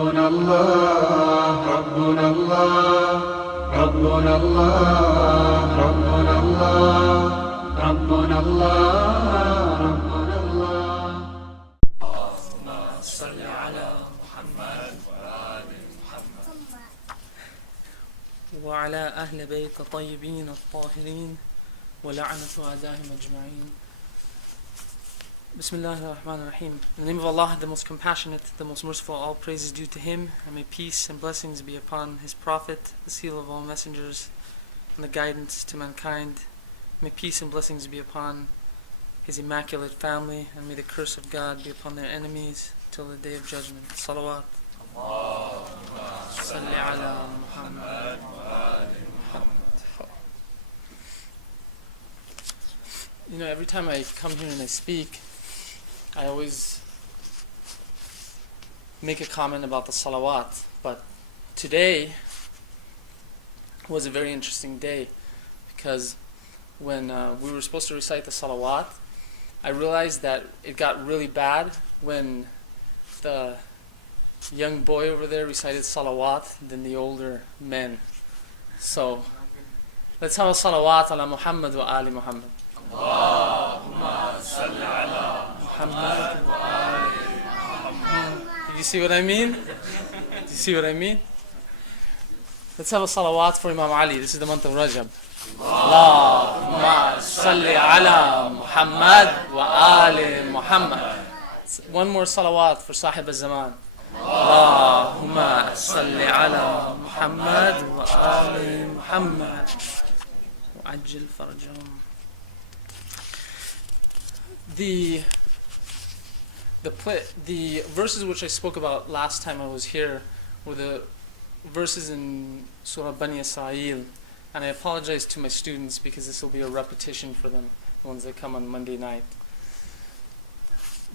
ربنا الله ربنا الله ربنا الله ربنا الله ربنا الله ربنا الله اللهم صل على محمد وآل محمد وعلى أهل بيت الطيبين الطاهرين ولعنة أعدائهم أجمعين. Bismillahir Rahmanir Rahim. In the name of Allah, the most compassionate, the most merciful, all praise is due to Him, and may peace and blessings be upon His Prophet, the seal of all messengers, and the guidance to mankind. May peace and blessings be upon His immaculate family, and may the curse of God be upon their enemies till the day of judgment. Salawat. Allahumma salli ala Muhammad wa ali Muhammad. You know, every time I come here and I speak, I always make a comment about the salawat, but today was a very interesting day because when we were supposed to recite the salawat, I realized that it got really bad when the young boy over there recited salawat than the older men. So let's have a salawat ala Muhammad wa ali Muhammad. Allahumma salli ala Muhammad wa ali Muhammad. Did you see what I mean? Did you see what I mean? Let's have a salawat for Imam Ali. This is the month of Rajab. Allahumma salli ala Muhammad wa ali Muhammad. One more salawat for Sahib al-Zaman. Allahumma salli ala Muhammad wa ali Muhammad. Ajil farjahum. The verses which I spoke about last time I was here were the verses in Surah Bani, and I apologize to my students because this will be a repetition for them, the ones that come on Monday night.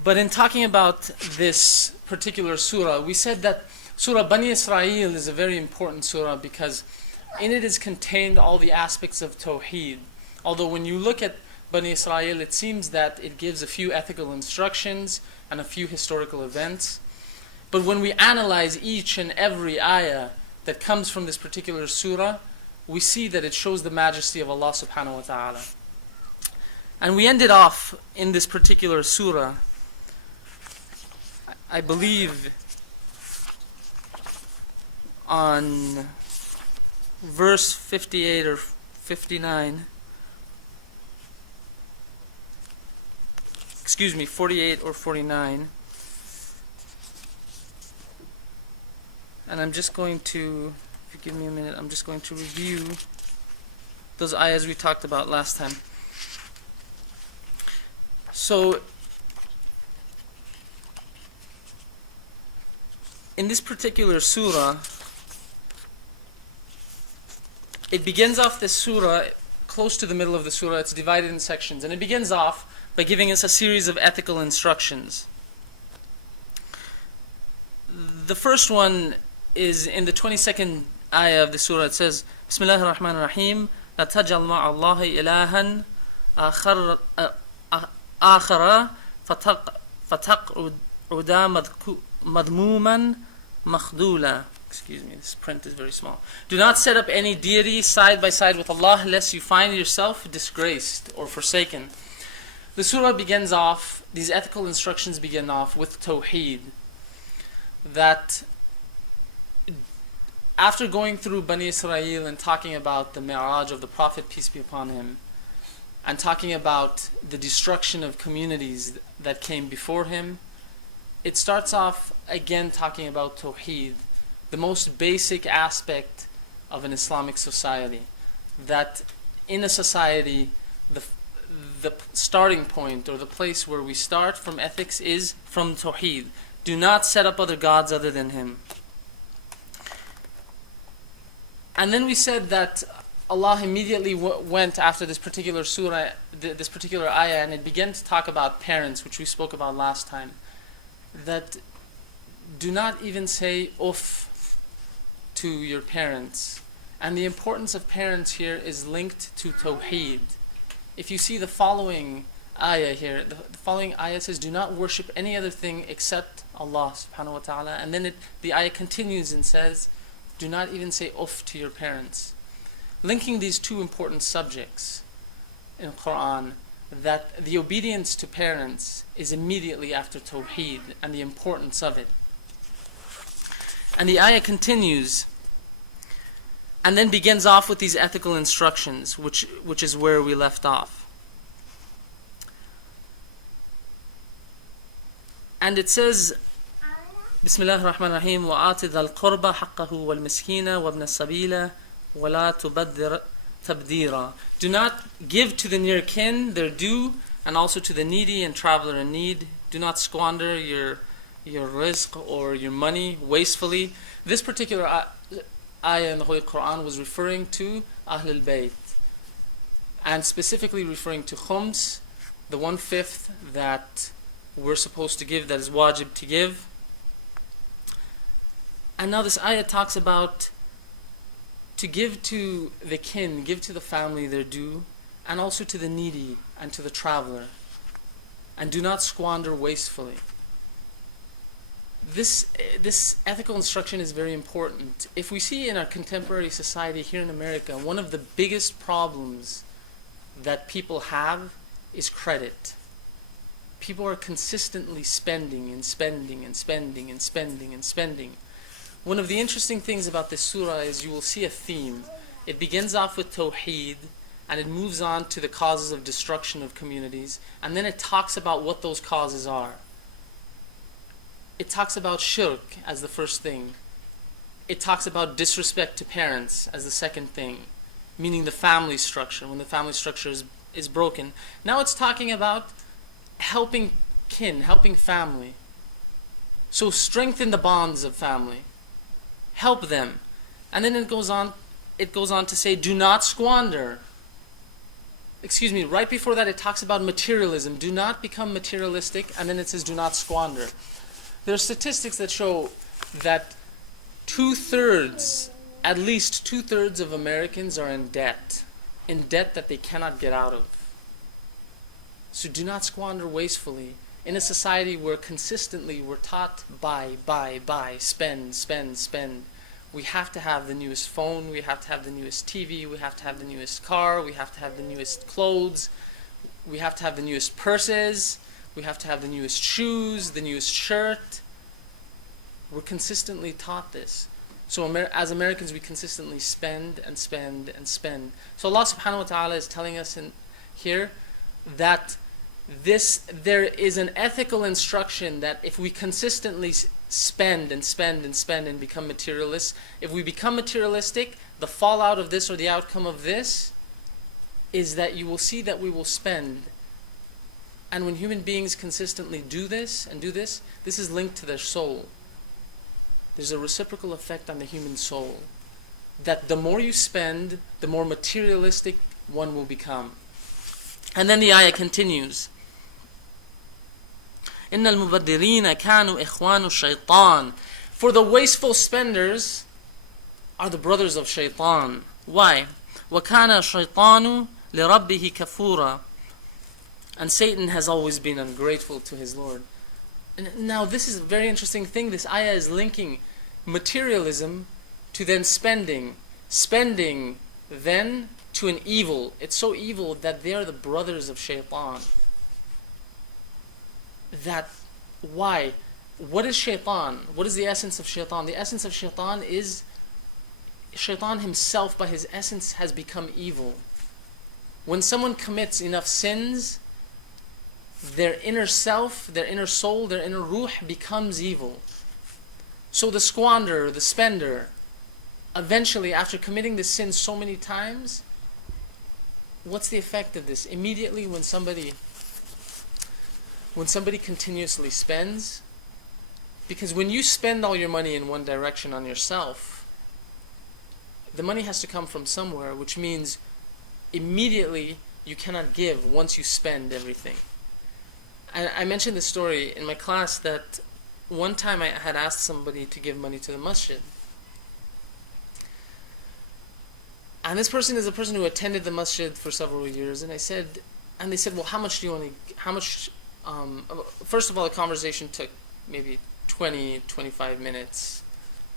But in talking about this particular surah, we said that Surah Bani Israel is a very important surah because in it is contained all the aspects of Tawheed. Although when you look at Bani Israel, it seems that it gives a few ethical instructions and a few historical events. But when we analyze each and every ayah that comes from this particular surah, we see that it shows the majesty of Allah subhanahu wa ta'ala. And we ended off in this particular surah, I believe, on verse 58 or 59. 48 or 49. And I'm just going to, if you give me a minute, I'm just going to review those ayahs we talked about last time. So, in this particular surah, it begins off this surah close to the middle of the surah. It's divided in sections, and it begins off by giving us a series of ethical instructions. The first one is in the 22nd ayah of the surah. It says, Bismillahir Rahmanir Rahim, La tajal ma'allahi ilahan akhara fataq'uda madmuman makhdula. Excuse me, this print is very small. Do not set up any deity side by side with Allah, lest you find yourself disgraced or forsaken. The surah begins off, these ethical instructions begin off with Tawheed. That after going through Bani Israel and talking about the Mi'raj of the Prophet, peace be upon him, and talking about the destruction of communities that came before him, it starts off again talking about Tawheed, the most basic aspect of an Islamic society. That in a society, the starting point or the place where we start from ethics is from Tawheed. Do not set up other gods other than Him. And then we said that Allah immediately went after this particular surah, this particular ayah, and it began to talk about parents, which we spoke about last time. That do not even say uff to your parents. And the importance of parents here is linked to Tawheed. If you see the following ayah here. The following ayah says, do not worship any other thing except Allah subhanahu wa ta'ala. And then the ayah continues and says, do not even say uff to your parents. Linking these two important subjects in Quran, that the obedience to parents is immediately after Tawheed and the importance of it. And the ayah continues and then begins off with these ethical instructions, which is where we left off. And it says, Bismillah ar-Rahman ar-Rahim, وَآتِ ذَا الْقُرْبَ حَقَّهُ وَالْمِسْكِينَ وَابْنَ السَّبِيلَ وَلَا تُبَدِّرْ تَبْدِيرًا. Do not give to the near kin their due, and also to the needy and traveler in need. Do not squander your rizq or your money wastefully. This particular ayah in the Holy Quran was referring to Ahlul Bayt, and specifically referring to khums, the 1/5 that we're supposed to give, that is wajib to give. And now this ayah talks about to give to the kin, give to the family their due, and also to the needy and to the traveler. And do not squander wastefully. This ethical instruction is very important. If we see in our contemporary society here in America, one of the biggest problems that people have is credit. People are consistently spending and spending and spending and spending and spending. One of the interesting things about this surah is you will see a theme. It begins off with Tawheed, and it moves on to the causes of destruction of communities, and then it talks about what those causes are. It talks about shirk as the first thing. It talks about disrespect to parents as the second thing, meaning the family structure, when the family structure is broken. Now it's talking about helping kin, helping family. So strengthen the bonds of family. Help them. And then it goes on to say, do not squander. Right before that it talks about materialism. Do not become materialistic, and then it says do not squander. There are statistics that show that at least two-thirds of Americans are in debt that they cannot get out of. So do not squander wastefully. In a society where consistently we're taught buy, spend. We have to have the newest phone, we have to have the newest TV, we have to have the newest car, we have to have the newest clothes, we have to have the newest purses, we have to have the newest shoes, the newest shirt. We're consistently taught this. So as Americans, we consistently spend and spend and spend. So Allah subhanahu wa ta'ala is telling us in here that there is an ethical instruction that if we consistently spend and spend and spend and become materialists, if we become materialistic, the fallout of this or the outcome of this is that you will see that we will spend. And when human beings consistently do this, this is linked to their soul. There's a reciprocal effect on the human soul, that the more you spend, the more materialistic one will become. And then the ayah continues, إِنَّ الْمُبَدِّرِينَ كَانُوا إِخْوَانُ الشَّيْطَانِ. For the wasteful spenders are the brothers of shaitan. Why? وَكَانَ الشَّيْطَانُ لِرَبِّهِ كَفُورًا. And Satan has always been ungrateful to his Lord. And now this is a very interesting thing. This ayah is linking materialism to then spending. Spending then to an evil. It's so evil that they are the brothers of shaitan. Why? What is shaitan? What is the essence of shaitan? The essence of shaitan is shaitan himself by his essence has become evil. When someone commits enough sins, their inner self, their inner soul, their inner ruh becomes evil. So the squanderer, the spender, eventually after committing the sin so many times, what's the effect of this? Immediately when somebody continuously spends, because when you spend all your money in one direction on yourself, the money has to come from somewhere, which means immediately you cannot give once you spend everything. And I mentioned this story in my class that one time I had asked somebody to give money to the masjid. And this person is a person who attended the masjid for several years, and I said, and they said, well, how much do you want to, how much, first of all, the conversation took maybe 20, 25 minutes.